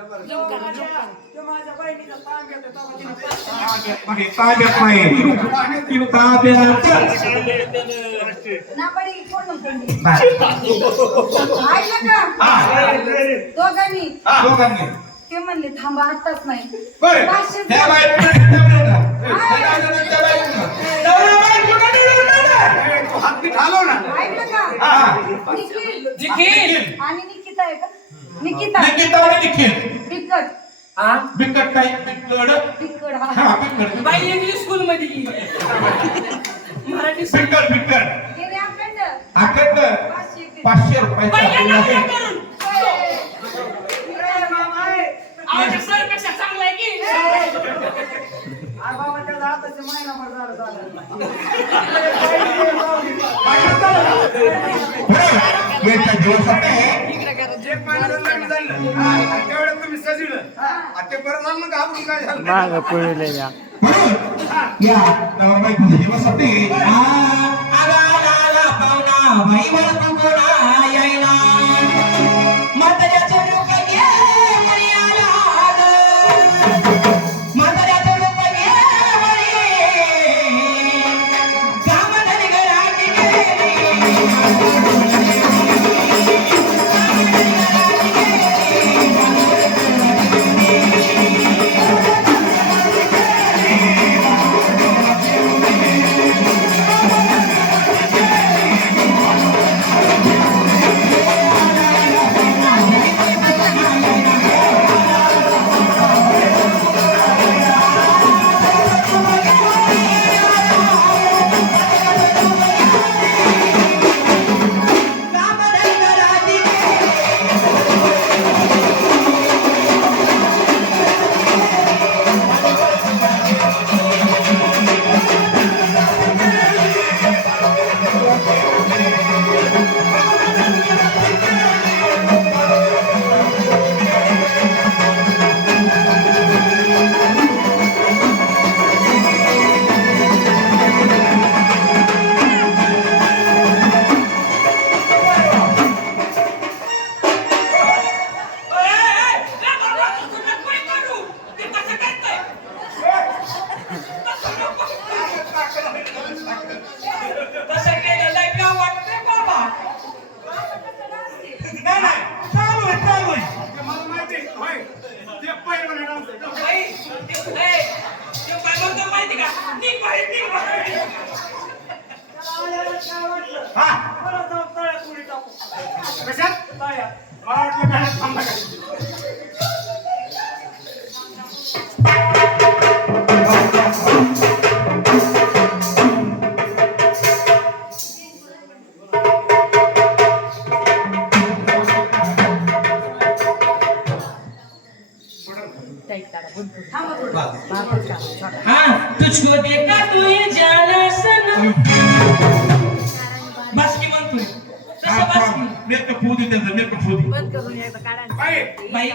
तो माझ्या बहिणीचा तांब्यात आहे, तेव्हा तिने पैसे ताब्यात नाही ताब्यात ना पडी कोण म्हणतो नाही. ऐकलं का दोघांनी दोघांनी ते म्हणले थांबा आताच नाही बरं. 500 त्या बाईला त्या बाईला. तू हात पीठ हलव ना. ऐकलं का निखिल निखिल आणि निकिता आहे का निकिता निकिता आणि निखिल. बिकट हा बिकट काय बिकट बिकट हा हा बिकट बाई इंग्लिश स्कूल मध्ये गेली मराठी बिकट बिकट गेले अखंड अखंड 500 रुपयाचा बाई बिल आहे. आमच्या सर पेक्षा चांगला आहे की बाबा त्याचा हाताचे महिनाभर झालं झालं. वेळच्या दिवसात एक महिन्याचं लग्न झालं. आणि तेवढ्यात तुम्ही सजवलं. आणि ते बरं झालं ना घाबरून काय झालं? या नवरबाईच्या दिवसात आला आला पाहुणा बाई मला तू कोणा यायला म्हाताऱ्याचं लोक घे म्हणी आला ग म्हाताऱ्याचं लोक घे म्हणी कामधनी घरात गेली तसं केलं लय का वाटते बाबा नाही नाही चालू आहे चालू आहे ते मला माहिती आहे. होय. ते पहिलं म्हणायचं आमचं. बाई ते काय म्हणतो माहिती का निघ बाई निघ बाई आल्यावर काय वाटलं? हा मला जाऊन तळ्यात उडी टाकू. कशात? तळ्यात. मला वाटलं गाड्यात थांबला काय. हाँ तुझको देखा तू ये जाना सनम बस की म्हणतो तसं बस की नेट फुदी त्याचं नेट फुदी बंद करून यायचं काढा बाई, बाई